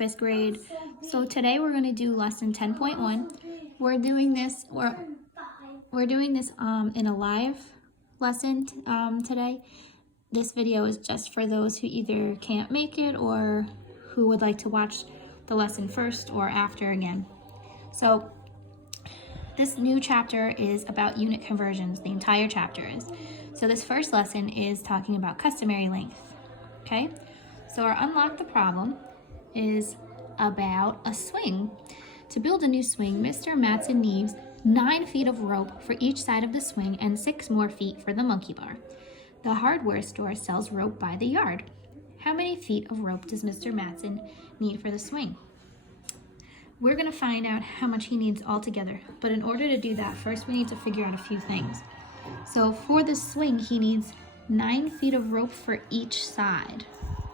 5th grade. So today we're going to do lesson 10.1. We're doing this in a live lesson today. This video is just for those who either can't make it or who would like to watch the lesson first or after again. So this new chapter is about unit conversions. The entire chapter is. So this first lesson is talking about customary length. Okay, so our unlock the problem is about a swing. To build a new swing, Mr. Matson needs 9 feet of rope for each side of the swing and 6 more feet for the monkey bar. The hardware store sells rope by the yard. How many feet of rope does Mr. Matson need for the swing? We're going to find out how much he needs altogether, but in order to do that, first we need to figure out a few things. So for the swing, he needs 9 feet of rope for each side,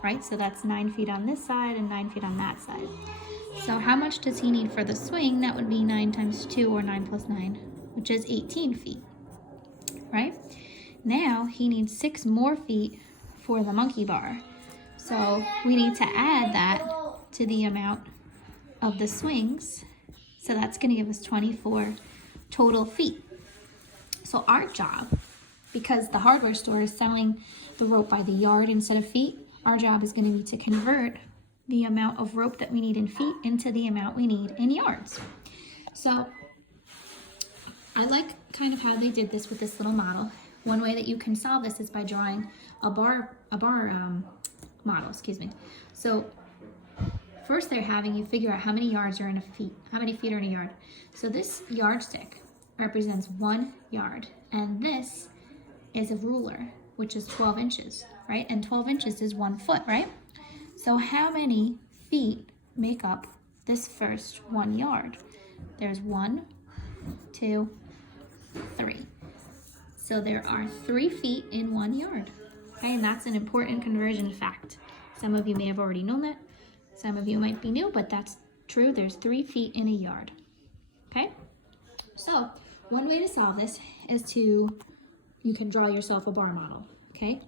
right? So that's 9 feet on this side and 9 feet on that side. So how much does he need for the swing? That would be 9 times 2, or 9 plus 9, which is 18 feet, right? Now he needs 6 more feet for the monkey bar. So we need to add that to the amount of the swings. So that's going to give us 24 total feet. So our job, because the hardware store is selling the rope by the yard instead of feet, our job is going to be to convert the amount of rope that we need in feet into the amount we need in yards. So I like kind of how they did this with this little model. One way that you can solve this is by drawing a bar model, So first they're having you figure out how many yards are in a feet, how many feet are in a yard. So this yardstick represents 1 yard, and this is a ruler, which is 12 inches, right? And 12 inches is 1 foot, right? So how many feet make up this first 1 yard? There's 1, 2, 3. So there are 3 feet in 1 yard, okay? And that's an important conversion fact. Some of you may have already known that. Some of you might be new, but that's true. There's 3 feet in a yard, okay? So one way to solve this is you can draw yourself a bar model, okay?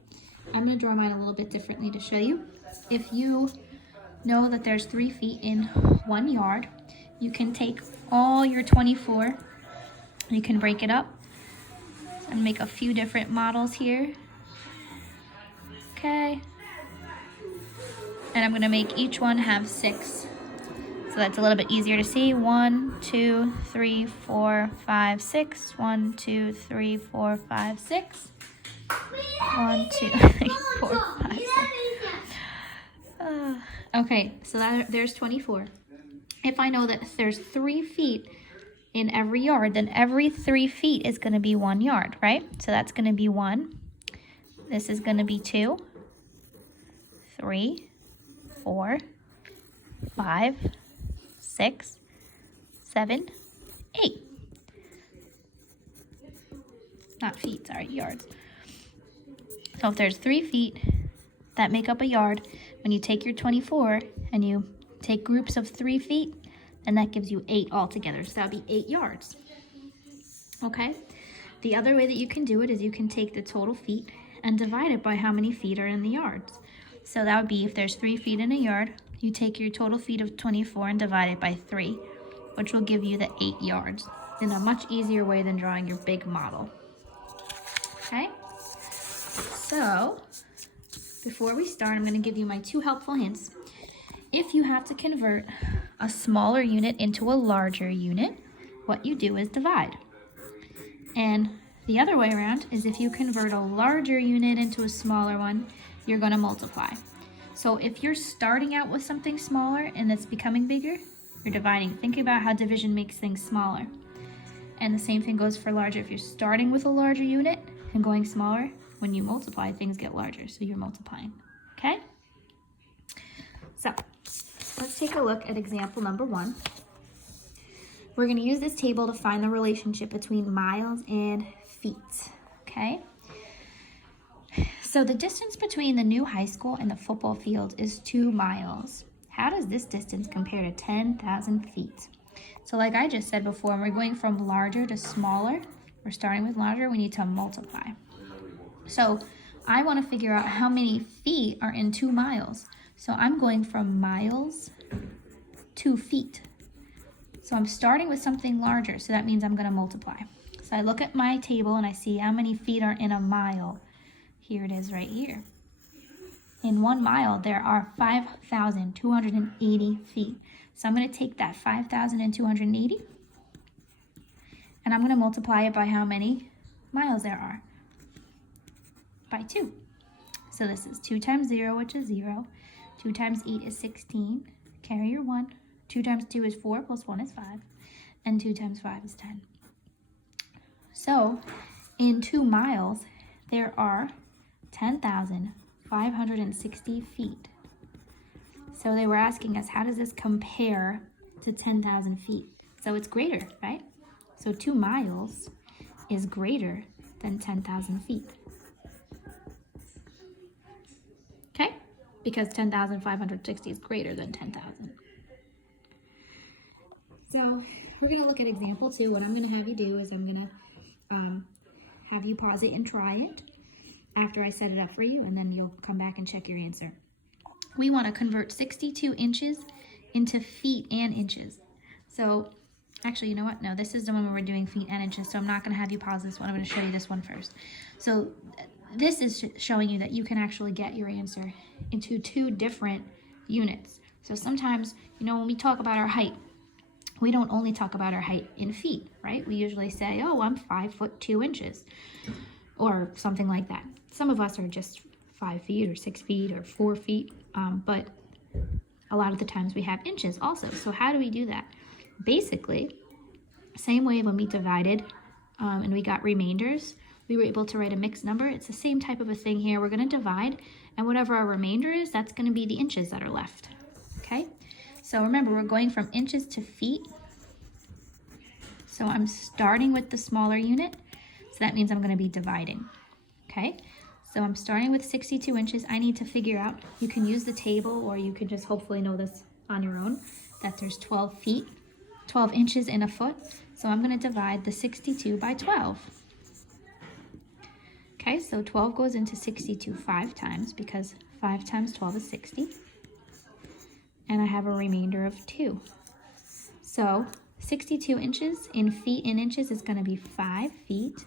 I'm going to draw mine a little bit differently to show you. If you know that there's 3 feet in 1 yard, you can take all your 24, you can break it up and make a few different models here, okay? And I'm going to make each one have 6. So that's a little bit easier to see. 1, 2, 3, 4, 5, 6. 1, 2, 3, 4, 5, 6. 1, 2, 3, 4, 5, 6. Okay, so there's 24. If I know that there's 3 feet in every yard, then every 3 feet is going to be 1 yard, right? So that's going to be 1. This is going to be 2, 3, 4, 5, 6, 7, 8. Not feet, sorry, yards. So if there's 3 feet that make up a yard, when you take your 24 and you take groups of 3 feet, then that gives you 8 altogether. So that would be 8 yards. Okay? The other way that you can do it is you can take the total feet and divide it by how many feet are in the yards. So that would be, if there's 3 feet in a yard, you take your total feet of 24 and divide it by 3, which will give you the 8 yards in a much easier way than drawing your big model. Okay? So, before we start, I'm going to give you my 2 helpful hints. If you have to convert a smaller unit into a larger unit, what you do is divide. And the other way around is if you convert a larger unit into a smaller one, you're going to multiply. So if you're starting out with something smaller and it's becoming bigger, you're dividing. Think about how division makes things smaller. And the same thing goes for larger. If you're starting with a larger unit and going smaller, when you multiply, things get larger. So you're multiplying. Okay? So let's take a look at example number 1. We're going to use this table to find the relationship between miles and feet. Okay? So the distance between the new high school and the football field is 2 miles. How does this distance compare to 10,000 feet? So like I just said before, when we're going from larger to smaller, we're starting with larger, we need to multiply. So I want to figure out how many feet are in 2 miles. So I'm going from miles to feet. So I'm starting with something larger, so that means I'm going to multiply. So I look at my table and I see how many feet are in a mile. Here it is right here. In 1 mile, there are 5,280 feet. So I'm going to take that 5,280 and I'm going to multiply it by how many miles there are. By 2. So this is 2 times 0, which is 0. 2 times 8 is 16. Carry your 1. 2 times 2 is 4, plus 1 is 5. And 2 times 5 is 10. So in 2 miles, there are 10,560 feet. So they were asking us, how does this compare to 10,000 feet? So it's greater, right? So 2 miles is greater than 10,000 feet. Okay? Because 10,560 is greater than 10,000. So we're going to look at example 2. What I'm going to have you do is I'm going to have you pause it and try it after I set it up for you, and then you'll come back and check your answer. We want to convert 62 inches into feet and inches. So actually, you know what? No, this is the one where we're doing feet and inches, so I'm not going to have you pause this one. I'm going to show you this one first. So this is showing you that you can actually get your answer into 2 different units. So sometimes, you know, when we talk about our height, we don't only talk about our height in feet, right? We usually say, oh, I'm 5 foot 2 inches or something like that. Some of us are just 5 feet or 6 feet or 4 feet, but a lot of the times we have inches also. So how do we do that? Basically, same way when we divided and we got remainders, we were able to write a mixed number. It's the same type of a thing here. We're going to divide, and whatever our remainder is, that's going to be the inches that are left, okay? So remember, we're going from inches to feet. So I'm starting with the smaller unit. So that means I'm going to be dividing. Okay? So I'm starting with 62 inches. I need to figure out, you can use the table or you can just hopefully know this on your own, that there's 12 feet, 12 inches in a foot. So I'm going to divide the 62 by 12. Okay, so 12 goes into 62 5 times because 5 times 12 is 60. And I have a remainder of 2. So 62 inches in feet and inches is going to be 5 feet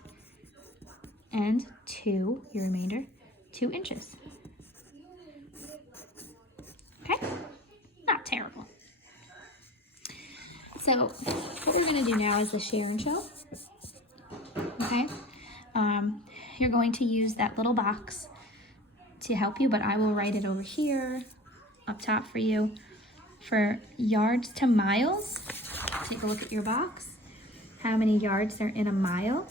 and 2, your remainder, 2 inches. Okay? Not terrible. So what we're going to do now is the share and show. Okay? You're going to use that little box to help you, but I will write it over here up top for you. For yards to miles, take a look at your box. How many yards are in a mile?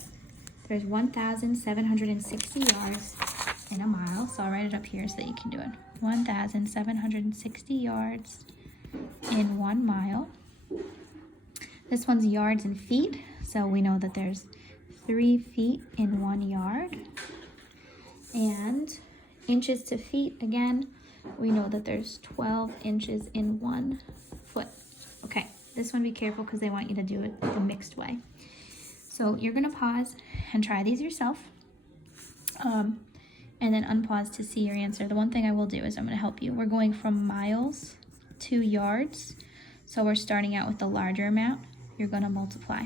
There's 1,760 yards in a mile. So I'll write it up here so that you can do it. 1,760 yards in 1 mile. This one's yards in feet. So we know that there's 3 feet in 1 yard. And inches to feet, again, we know that there's 12 inches in 1 foot. Okay, this one be careful because they want you to do it the mixed way. So you're going to pause and try these yourself, and then unpause to see your answer. The one thing I will do is I'm going to help you. We're going from miles to yards, so we're starting out with the larger amount. You're going to multiply.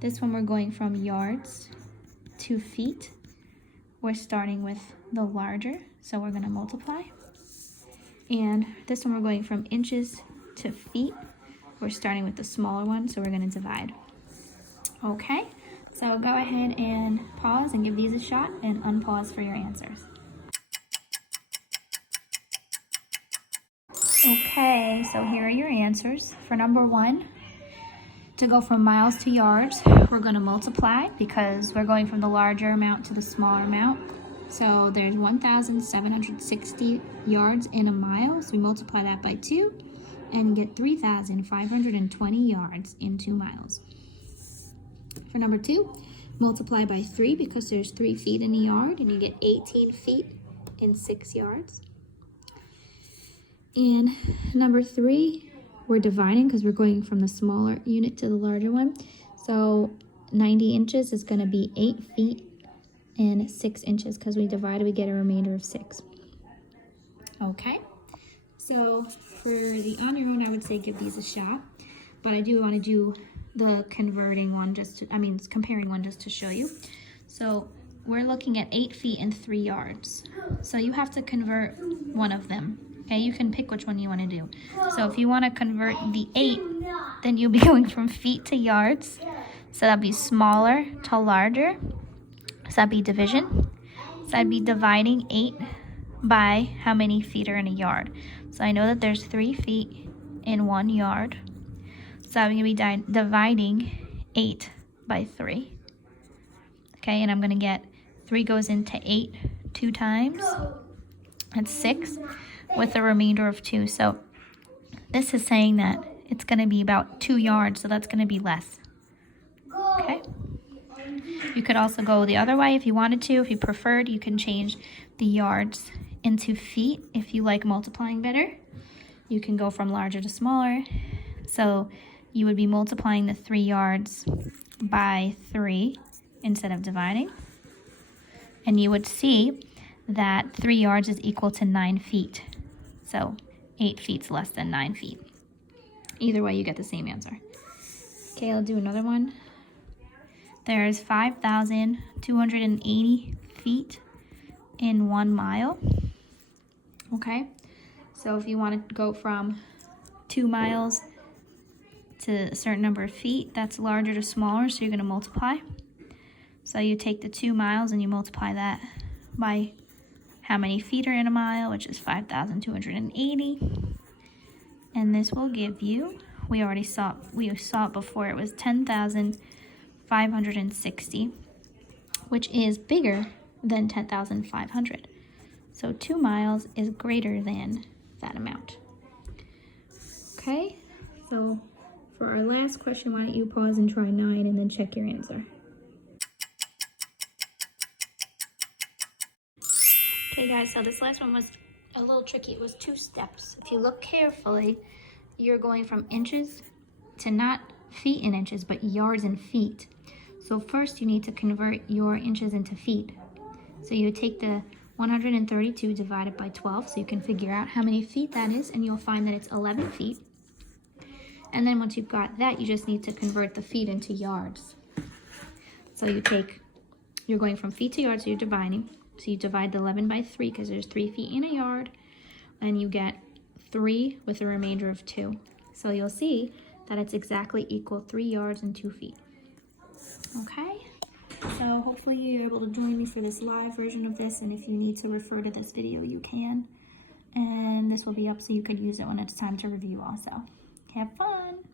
This one we're going from yards to feet. We're starting with the larger, so we're going to multiply. And this one we're going from inches to feet. We're starting with the smaller one, so we're going to divide. Okay, so go ahead and pause and give these a shot and unpause for your answers. Okay, so here are your answers. For number 1, to go from miles to yards, we're going to multiply because we're going from the larger amount to the smaller amount. So there's 1,760 yards in a mile, so we multiply that by 2 and get 3,520 yards in 2 miles. For number 2, multiply by 3 because there's 3 feet in a yard and you get 18 feet in 6 yards. And number 3, we're dividing because we're going from the smaller unit to the larger one. So 90 inches is going to be 8 feet and 6 inches because we divided, we get a remainder of 6. Okay, So for the on your own, I would say give these a shot. But I do want to do the converting one comparing one just to show you. So we're looking at 8 feet and 3 yards. So you have to convert one of them. Okay, you can pick which one you want to do. So if you want to convert the 8, then you'll be going from feet to yards. So that'd be smaller to larger. So that'd be division. So I'd be dividing 8 by how many feet are in a yard. So I know that there's 3 feet in 1 yard. So I'm going to be dividing 8 by 3. Okay, and I'm going to get 3 goes into 8 2 times. That's 6 with a remainder of 2. So this is saying that it's going to be about 2 yards, so that's going to be less. Okay. You could also go the other way if you wanted to. If you preferred, you can change the yards into feet if you like multiplying better. You can go from larger to smaller. So you would be multiplying the 3 yards by 3 instead of dividing. And you would see that 3 yards is equal to 9 feet. So 8 feet's less than 9 feet. Either way, you get the same answer. Okay, I'll do another one. There's 5,280 feet in 1 mile. Okay, so if you want to go from 2 miles to a certain number of feet, that's larger to smaller, so you're going to multiply. So you take the 2 miles and you multiply that by how many feet are in a mile, which is 5,280. And this will give you, we saw it before, it was 10,560, which is bigger than 10,500. So 2 miles is greater than that amount. Okay, so for our last question, why don't you pause and try 9 and then check your answer. Okay guys, so this last one was a little tricky. It was 2 steps. If you look carefully, you're going from inches to not feet in inches, but yards and feet. So first you need to convert your inches into feet. So you take the 132 divided by 12, so you can figure out how many feet that is, and you'll find that it's 11 feet. And then once you've got that, you just need to convert the feet into yards. So you're going from feet to yards, so you're dividing. So you divide the 11 by 3 because there's 3 feet in a yard, and you get 3 with a remainder of 2. So you'll see that it's exactly equal 3 yards and 2 feet. Okay, so hopefully you're able to join me for this live version of this, and if you need to refer to this video, you can. And this will be up so you could use it when it's time to review also. Have fun!